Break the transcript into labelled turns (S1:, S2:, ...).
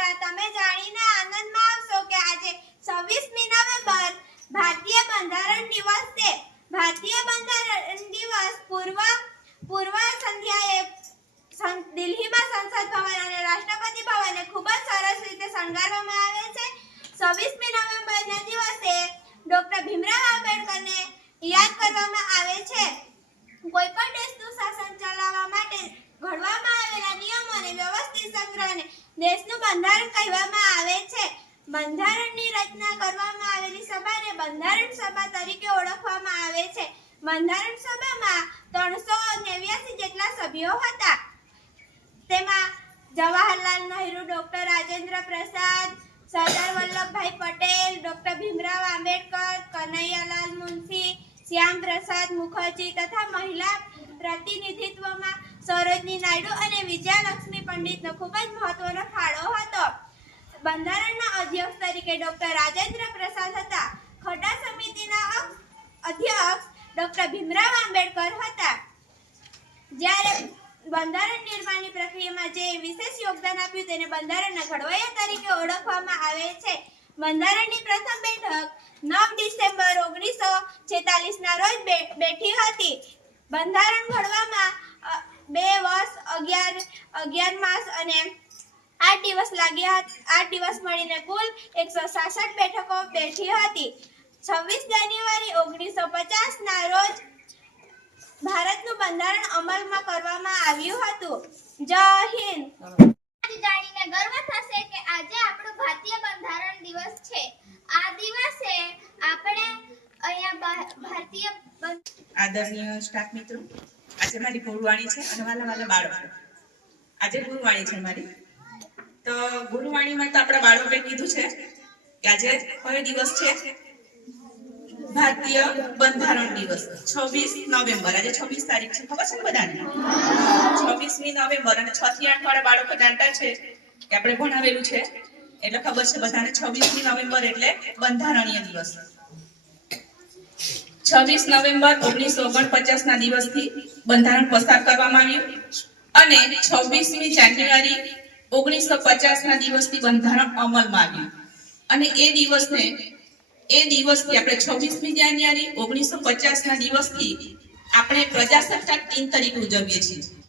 S1: બેટા તમે જાણીને આનંદમાં આવશો કે આજે 26મી નવેમ્બર ભારતીય બંધારણ દિવસ છે. ભારતીય બંધારણ દિવસ પૂર્વ પૂર્વ સંધ્યાએ દિલ્હીમાં સંસદ ભવન અને રાષ્ટ્રપતિ ભવને ખૂબ જ સરસ રીતે શણગારવામાં આવે છે. 26મી નવેમ્બરના દિવસે ડોક્ટર ભીમરાવ આંબેડકરને યાદ કરવામાં આવે છે. કોઈ પણ દેશનું શાસન ચલાવવા માટે ઘડવામાં આવેલા નિયમો અને વ્યવસ્થિત સંગ્રહને દેશનું બંધારણ કહેવામાં આવે છે. બંધારણની રચના કરવામાં આવેલી સભાને બંધારણ સભા તરીકે ઓળખવામાં આવે છે. બંધારણ સભામાં ત્રણસો નેવ્યાસી જેટલા સભ્યો હતા. તેમાં જવાહરલાલ નહેરુ, ડોક્ટર રાજેન્દ્ર પ્રસાદ, સરદાર વલ્લભભાઈ પટેલ, ડોક્ટર ભીમરાવ આંબેડકર, કનૈયાલાલ મુનશી, શ્યામ પ્રસાદ મુખર્જી તથા મહિલા પ્રતિનિધિત્વમાં સરોજની નાયડુ અને વિજયાલક્ષ્મી પંડિતનો ખૂબ જ મહત્વનો ફાળો હતો. બંધારણના અધ્યક્ષ તરીકે ડોક્ટર રાજેન્દ્ર પ્રસાદ હતા. ખડા સમિતિના અધ્યક્ષ ડોક્ટર ભીમરાવ આંબેડકર હતા. જ્યારે બંધારણ નિર્માણની પ્રક્રિયામાં જે વિશેષ યોગદાન આપ્યું તેને બંધારણના ઘડવૈયા તરીકે ઓળખવામાં આવે છે. બંધારણની પ્રથમ બેઠક નવ ડિસેમ્બર ઓગણીસો છેતાલીસના રોજ બેઠી હતી. બંધારણ ઘડવામાં બે વર્ષ અગિયાર અગિયાર માસ અને આઠ દિવસ લાગ્યા આઠ દિવસ મળીને કુલ એકસો સાસઠ બેઠકો બેઠી હતી. છવ્વીસ જાન્યુઆરી ઓગણીસો ના રોજ ભારતનું બંધારણ અમલમાં કરવામાં આવ્યું હતું. જય હિન્દ.
S2: જાણીને ગર્વ થશે કે આજે આપણો ભારતીય બંધારણ દિવસ છે. આ દિવસે આપણે અહીંયા ભારતીય
S3: આદરણીય સ્ટાફ મિત્રો આજે મારી ગુરુવાણી છે અને વાલા વાલા બાળકો. આજે ગુરુવાણી છે મારી. તો ગુરુવાણીમાં તો આપણા બાળકોએ કીધું છે કે આજે કયો દિવસ છે? ભારતીય બંધારણ દિવસ, છવ્વીસ નવેમ્બર. આજે છવ્વીસ તારીખ છે, ખબર છે ને બધાને? છવ્વીસમી નવેમ્બર અને છ થી આઠ વાળા બાળકો જાણતા છે કે આપણે ભણાવેલું છે. એટલે ખબર છે બધાને, છવ્વીસમી નવેમ્બર એટલે બંધારણીય દિવસ. છવ્વીસ નવેમ્બર ઓગણીસો ઓગણપચાસ ના દિવસથી બંધારણ પસાર કરવામાં આવ્યું અને છવ્વીસમી જાન્યુઆરી ઓગણીસો પચાસ ના દિવસથી બંધારણ અમલમાં આવ્યું. અને એ દિવસને, એ દિવસથી આપણે છવ્વીસમી જાન્યુઆરી ઓગણીસો પચાસ ના દિવસથી આપણે પ્રજાસત્તાક દિન તરીકે ઉજવીએ છીએ.